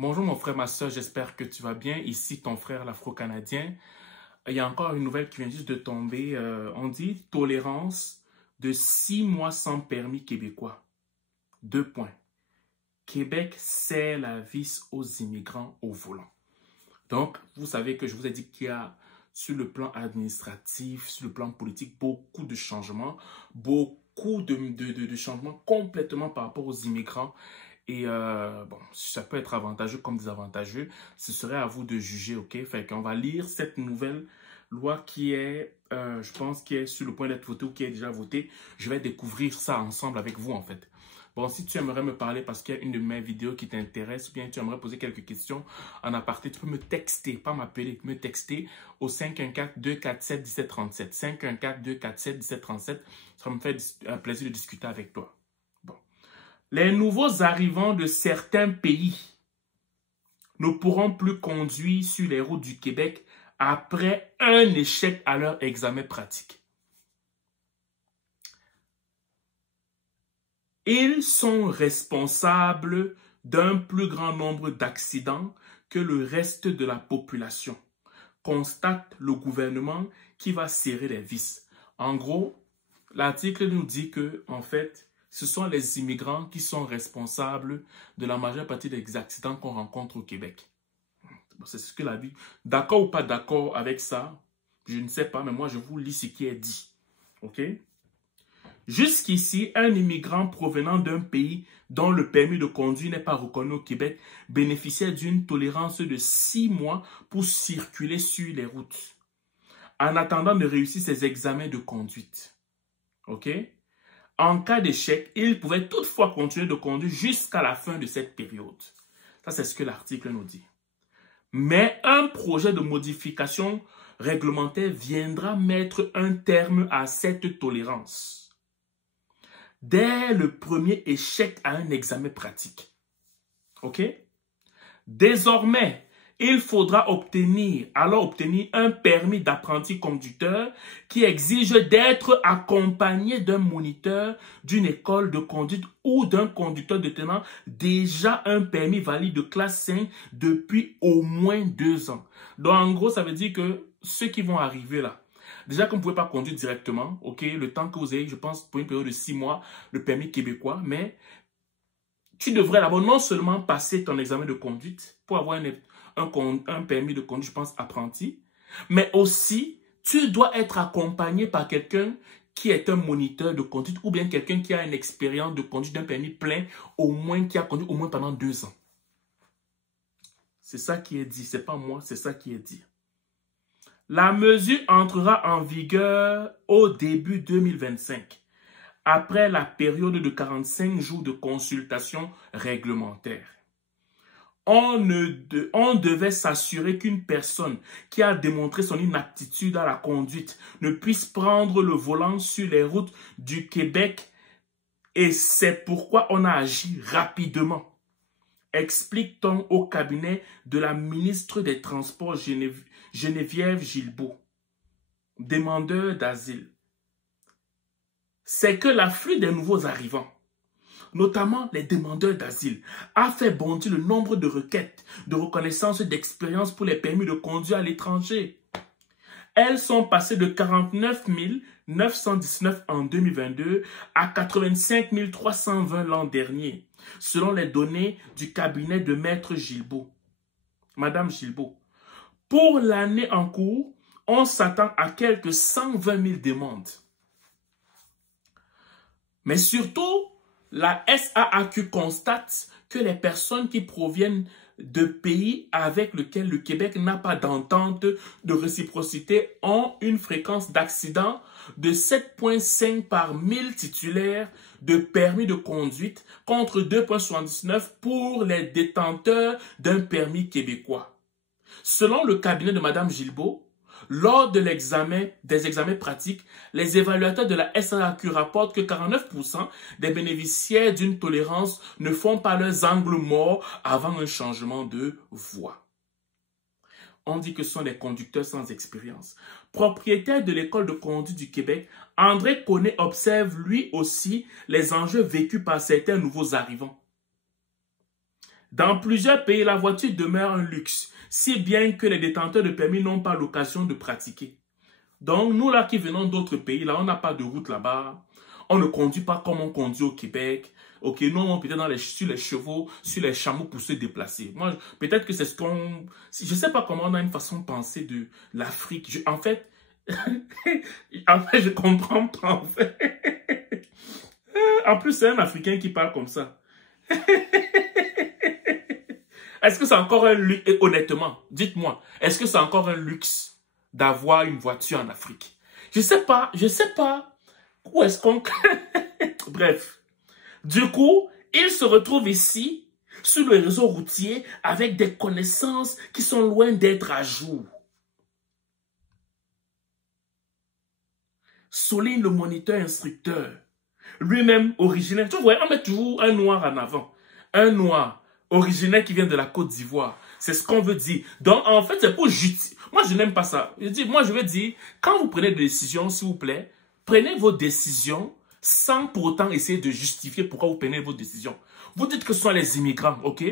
Bonjour mon frère, ma soeur, j'espère que tu vas bien. Ici ton frère l'Afro-Canadien. Il y a encore une nouvelle qui vient juste de tomber. On dit tolérance de 6 mois sans permis québécois. 2 points. Québec serre la vis aux immigrants au volant. Donc, vous savez que je vous ai dit qu'il y a sur le plan administratif, sur le plan politique, beaucoup de changements, beaucoup de changements complètement par rapport aux immigrants. Et bon, ça peut être avantageux comme désavantageux. Ce serait à vous de juger, ok? Fait qu'on va lire cette nouvelle loi qui est, je pense, qui est sur le point d'être votée ou qui est déjà votée. Je vais découvrir ça ensemble avec vous, en fait. Bon, si tu aimerais me parler parce qu'il y a une de mes vidéos qui t'intéresse ou bien tu aimerais poser quelques questions en aparté, tu peux me texter, pas m'appeler, me texter au 514-247-1737. 514-247-1737. Ça me fait un plaisir de discuter avec toi. Les nouveaux arrivants de certains pays ne pourront plus conduire sur les routes du Québec après un échec à leur examen pratique. Ils sont responsables d'un plus grand nombre d'accidents que le reste de la population, constate le gouvernement qui va serrer les vis. En gros, l'article nous dit que, en fait, ce sont les immigrants qui sont responsables de la majeure partie des accidents qu'on rencontre au Québec. C'est ce que la vie. D'accord ou pas d'accord avec ça, je ne sais pas, mais moi je vous lis ce qui est dit. Ok? Jusqu'ici, un immigrant provenant d'un pays dont le permis de conduire n'est pas reconnu au Québec bénéficiait d'une tolérance de 6 mois pour circuler sur les routes, en attendant de réussir ses examens de conduite. Ok? En cas d'échec, il pouvait toutefois continuer de conduire jusqu'à la fin de cette période. Ça, c'est ce que l'article nous dit. Mais un projet de modification réglementaire viendra mettre un terme à cette tolérance dès le premier échec à un examen pratique. OK? Désormais, il faudra obtenir un permis d'apprenti conducteur qui exige d'être accompagné d'un moniteur d'une école de conduite ou d'un conducteur détenant déjà un permis valide de classe 5 depuis au moins 2 ans. Donc, en gros, ça veut dire que ceux qui vont arriver là, déjà qu'on ne pouvait pas conduire directement, ok, le temps que vous ayez, je pense, pour une période de 6 mois, le permis québécois, mais tu devrais d'abord non seulement passer ton examen de conduite pour avoir un permis de conduite, je pense, apprenti, mais aussi, tu dois être accompagné par quelqu'un qui est un moniteur de conduite ou bien quelqu'un qui a une expérience de conduite d'un permis plein, au moins qui a conduit au moins pendant 2 ans. C'est ça qui est dit, c'est pas moi, c'est ça qui est dit. La mesure entrera en vigueur au début 2025, après la période de 45 jours de consultation réglementaire. On devait s'assurer qu'une personne qui a démontré son inaptitude à la conduite ne puisse prendre le volant sur les routes du Québec et c'est pourquoi on a agi rapidement, explique-t-on au cabinet de la ministre des Transports Geneviève Guilbeault, demandeur d'asile. C'est que l'afflux des nouveaux arrivants, notamment les demandeurs d'asile, a fait bondir le nombre de requêtes de reconnaissance d'expérience pour les permis de conduire à l'étranger. Elles sont passées de 49 919 en 2022 à 85 320 l'an dernier, selon les données du cabinet de Maître Guilbeault. Madame Guilbeault, pour l'année en cours, on s'attend à quelques 120 000 demandes. Mais surtout, la SAAQ constate que les personnes qui proviennent de pays avec lesquels le Québec n'a pas d'entente de réciprocité ont une fréquence d'accident de 7,5 par 1000 titulaires de permis de conduite contre 2,79 pour les détenteurs d'un permis québécois. Selon le cabinet de Mme Guilbeault, lors de des examens pratiques, les évaluateurs de la SAAQ rapportent que 49% des bénéficiaires d'une tolérance ne font pas leurs angles morts avant un changement de voie. On dit que ce sont des conducteurs sans expérience. Propriétaire de l'école de conduite du Québec, André Connet observe lui aussi les enjeux vécus par certains nouveaux arrivants. Dans plusieurs pays, la voiture demeure un luxe, si bien que les détenteurs de permis n'ont pas l'occasion de pratiquer. Donc, nous là qui venons d'autres pays, là, on n'a pas de route là-bas. On ne conduit pas comme on conduit au Québec. Ok, nous, on peut-être sur les chevaux, sur les chameaux pour se déplacer. Moi, peut-être que c'est ce qu'on... Je ne sais pas comment on a une façon de penser de l'Afrique. En fait, je comprends pas, en fait. En plus, c'est un Africain qui parle comme ça. Est-ce que c'est encore un luxe, honnêtement, dites-moi, est-ce que c'est encore un luxe d'avoir une voiture en Afrique? Je sais pas où est-ce qu'on... Bref, du coup, il se retrouve ici, sur le réseau routier, avec des connaissances qui sont loin d'être à jour. Souligne le moniteur instructeur, lui-même originaire. Tu vois, on met toujours un noir en avant. Un noir originaire qui vient de la Côte d'Ivoire. C'est ce qu'on veut dire. Donc, en fait, c'est pour justifier. Moi, je n'aime pas ça. Moi, je veux dire, quand vous prenez des décisions, s'il vous plaît, prenez vos décisions sans pour autant essayer de justifier pourquoi vous prenez vos décisions. Vous dites que ce sont les immigrants, ok,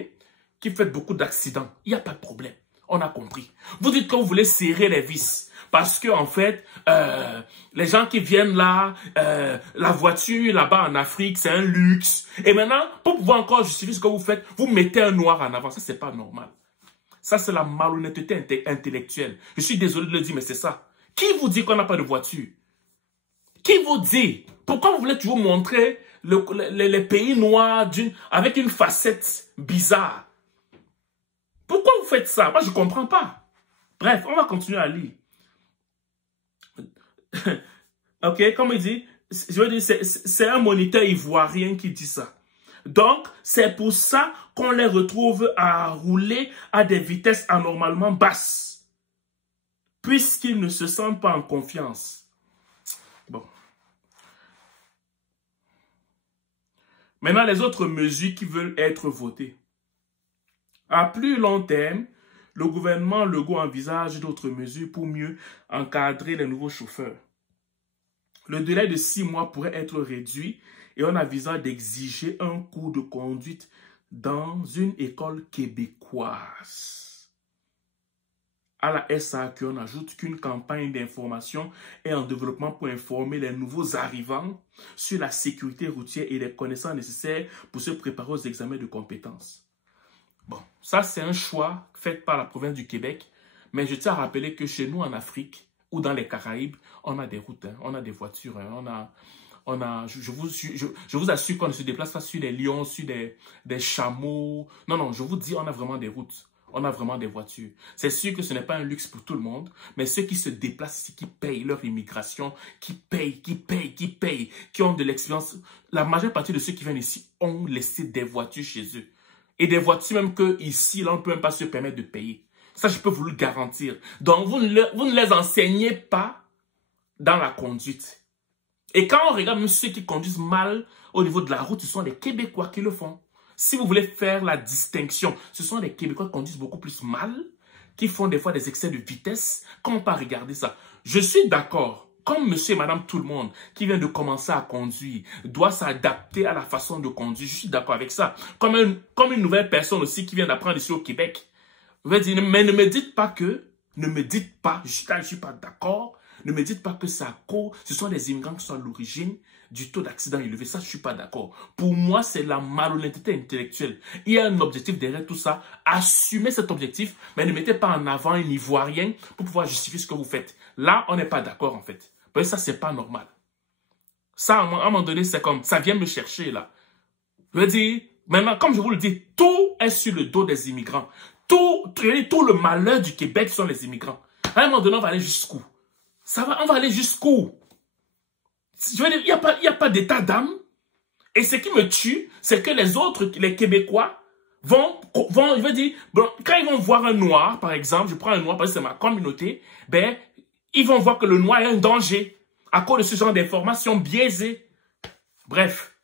qui font beaucoup d'accidents. Il n'y a pas de problème. On a compris. Vous dites que vous voulez serrer les vis. Parce que, en fait, les gens qui viennent là, la voiture là-bas en Afrique, c'est un luxe. Et maintenant, pour pouvoir encore justifier ce que vous faites, vous mettez un noir en avant. Ça, c'est pas normal. Ça, c'est la malhonnêteté intellectuelle. Je suis désolé de le dire, mais c'est ça. Qui vous dit qu'on n'a pas de voiture? Qui vous dit? Pourquoi vous voulez toujours montrer les pays noirs avec une facette bizarre? Pourquoi vous faites ça? Moi, je ne comprends pas. Bref, on va continuer à lire. Ok, comme il dit, je veux dire, c'est un moniteur ivoirien qui dit ça. Donc, c'est pour ça qu'on les retrouve à rouler à des vitesses anormalement basses, puisqu'ils ne se sentent pas en confiance. Bon. Maintenant, les autres mesures qui veulent être votées. À plus long terme, le gouvernement Legault envisage d'autres mesures pour mieux encadrer les nouveaux chauffeurs. Le délai de 6 mois pourrait être réduit et on envisage d'exiger un cours de conduite dans une école québécoise. À la SAQ, on ajoute qu'une campagne d'information est en développement pour informer les nouveaux arrivants sur la sécurité routière et les connaissances nécessaires pour se préparer aux examens de compétences. Bon, ça c'est un choix fait par la province du Québec, mais je tiens à rappeler que chez nous en Afrique ou dans les Caraïbes, on a des routes, hein, on a des voitures, hein, je vous assure qu'on ne se déplace pas sur des lions, sur des chameaux. Non, non, je vous dis, on a vraiment des routes. On a vraiment des voitures. C'est sûr que ce n'est pas un luxe pour tout le monde, mais ceux qui se déplacent ici, qui payent leur immigration, qui payent, qui ont de l'expérience, la majeure partie de ceux qui viennent ici ont laissé des voitures chez eux. Et des voitures même que ici, là, on ne peut même pas se permettre de payer. Ça, je peux vous le garantir. Donc, vous ne les enseignez pas dans la conduite. Et quand on regarde même ceux qui conduisent mal au niveau de la route, ce sont les Québécois qui le font. Si vous voulez faire la distinction, ce sont les Québécois qui conduisent beaucoup plus mal, qui font des fois des excès de vitesse. Comment pas regarder ça? Je suis d'accord. Comme monsieur et madame tout le monde qui vient de commencer à conduire doit s'adapter à la façon de conduire, je suis d'accord avec ça. Comme une nouvelle personne aussi qui vient d'apprendre ici au Québec. Mais ne me dites pas que, je suis pas d'accord, ne me dites pas que c'est à cause, ce sont les immigrants qui sont à l'origine du taux d'accident élevé. Ça, je suis pas d'accord. Pour moi, c'est la malhonnêteté intellectuelle. Il y a un objectif derrière tout ça. Assumez cet objectif, mais ne mettez pas en avant un Ivoirien pour pouvoir justifier ce que vous faites. Là, on n'est pas d'accord, en fait. Parce que ça, c'est pas normal. Ça, à un moment donné, c'est comme, ça vient me chercher, là. Je veux dire, maintenant, comme je vous le dis, tout est sur le dos des immigrants. Tout le malheur du Québec sont les immigrants. À un moment donné, on va aller jusqu'où? On va aller jusqu'où? Je veux dire, il n'y a pas d'état d'âme. Et ce qui me tue, c'est que les Québécois je veux dire, bon, quand ils vont voir un noir, par exemple, je prends un noir parce que c'est ma communauté, ben, ils vont voir que le noir est un danger à cause de ce genre d'informations biaisées. Bref,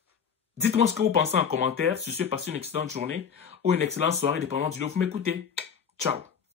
dites-moi ce que vous pensez en commentaire. Si vous passez une excellente journée ou une excellente soirée, dépendant du lieu où vous m'écoutez. Ciao.